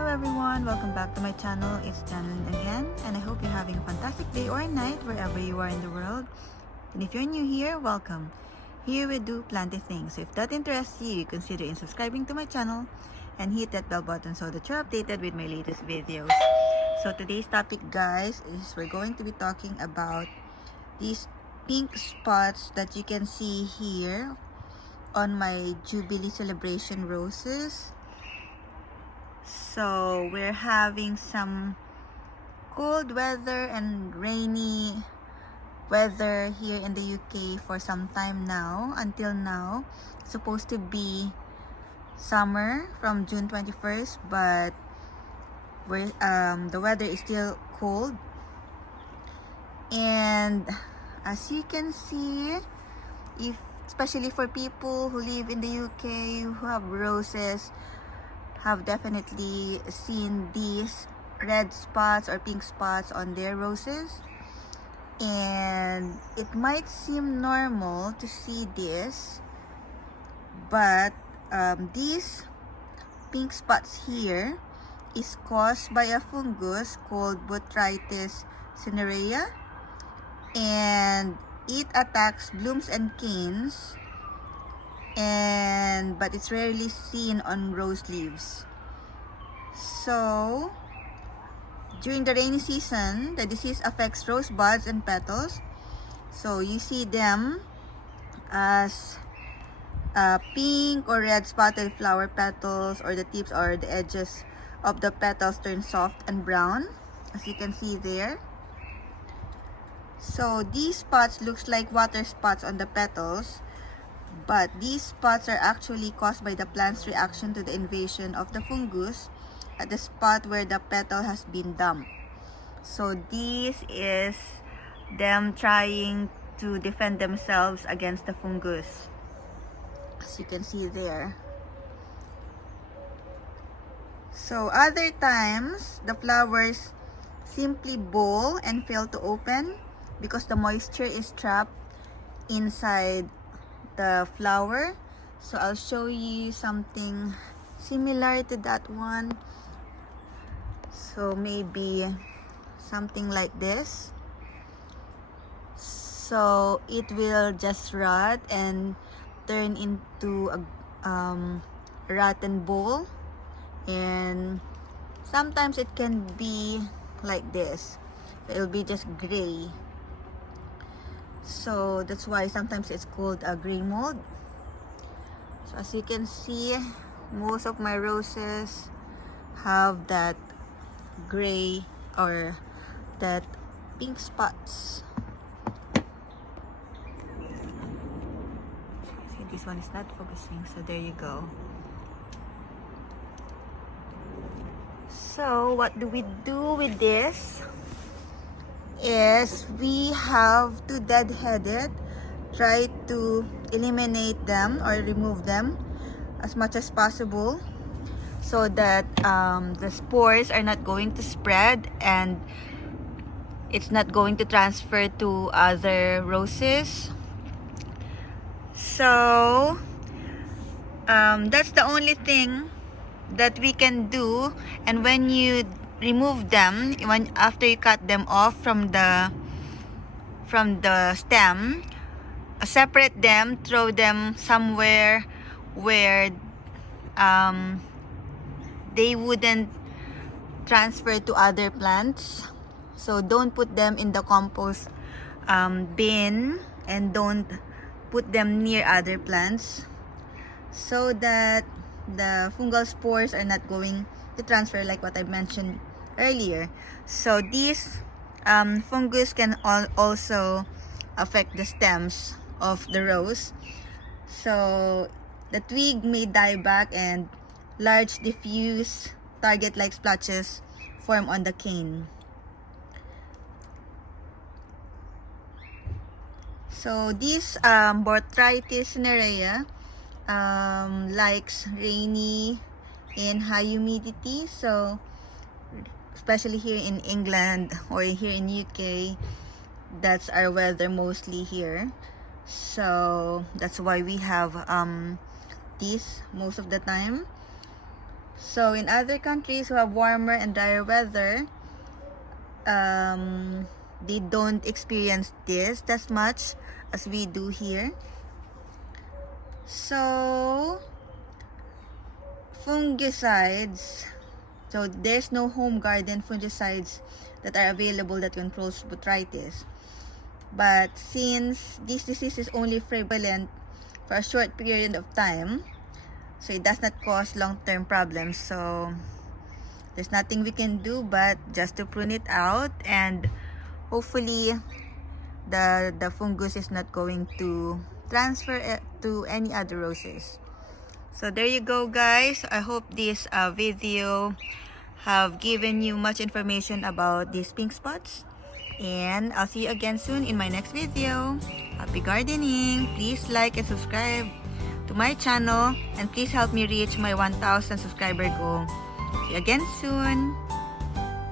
Hello everyone, welcome back to my channel. It's Janlyn again, and I hope you're having a fantastic day or night wherever you are in the world. And if you're new here, welcome. Here we do plenty things. So if that interests you, consider in subscribing to my channel and hit that bell button so that you're updated with my latest videos. So today's topic, guys, is we're going to be talking about these pink spots that you can see here on my Jubilee celebration roses. So we're having some cold weather and rainy weather here in the UK for some time now. Until now, it's supposed to be summer from June 21st, but the weather is still cold. And as you can see, especially for people who live in the UK who have roses, have definitely seen these red spots or pink spots on their roses. And it might seem normal to see this, but these pink spots here is caused by a fungus called Botrytis Cinerea, and it attacks blooms and canes, but it's rarely seen on rose leaves. So during the rainy season, the disease affects rose buds and petals. So you see them as pink or red spotted flower petals, or the tips or the edges of the petals turn soft and brown, as you can see there. So these spots looks like water spots on the petals, but these spots are actually caused by the plant's reaction to the invasion of the fungus at the spot where the petal has been dumped. So this is them trying to defend themselves against the fungus, as you can see there. So other times, the flowers simply bowl and fail to open because the moisture is trapped inside the flower. So I'll show you something similar to that one. So maybe something like this. So it will just rot and turn into a rotten bowl, and sometimes it can be like this. It'll be just gray. So that's why sometimes it's called a gray mold. So as you can see, most of my roses have that gray or that pink spots. See, this one is not focusing, so there you go. So what do we do with this is we have to deadhead it, try to eliminate them or remove them as much as possible, so that the spores are not going to spread and it's not going to transfer to other roses. So that's the only thing that we can do. And when you remove them, after you cut them off from the stem, separate them, throw them somewhere where they wouldn't transfer to other plants. So don't put them in the compost bin, and don't put them near other plants, so that the fungal spores are not going to transfer, like what I mentioned earlier. So these fungus can also affect the stems of the rose. So the twig may die back and large diffuse target-like splotches form on the cane. So this Botrytis Cinerea likes rainy and high humidity. So especially here in England or here in UK, that's our weather mostly here. So that's why we have this most of the time. So in other countries who have warmer and drier weather, they don't experience this as much as we do here. So fungicides, so there's no home garden fungicides that are available that controls botrytis. But since this disease is only prevalent for a short period of time, so it does not cause long-term problems, so there's nothing we can do but just to prune it out, and hopefully the fungus is not going to transfer to any other roses. So there you go, guys. I hope this video have given you much information about these pink spots, and I'll see you again soon in my next video. Happy gardening! Please like and subscribe to my channel, and please help me reach my 1,000 subscriber goal. See you again soon.